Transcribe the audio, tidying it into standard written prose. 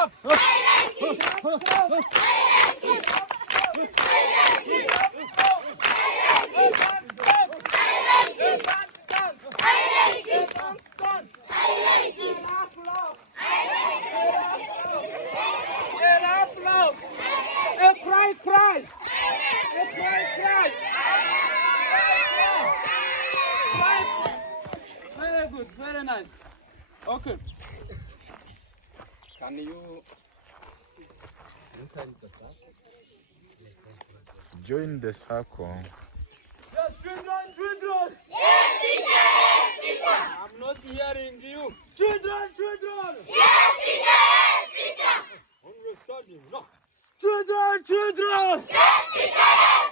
Stop. I like it. Stop. I like it. Cry. Very good, very nice. Okay. Can you join the circle? Yes, children. Yes, teacher. I'm not hearing you. Children. Yes, teacher. Understanding. No. Children. Yes, teacher.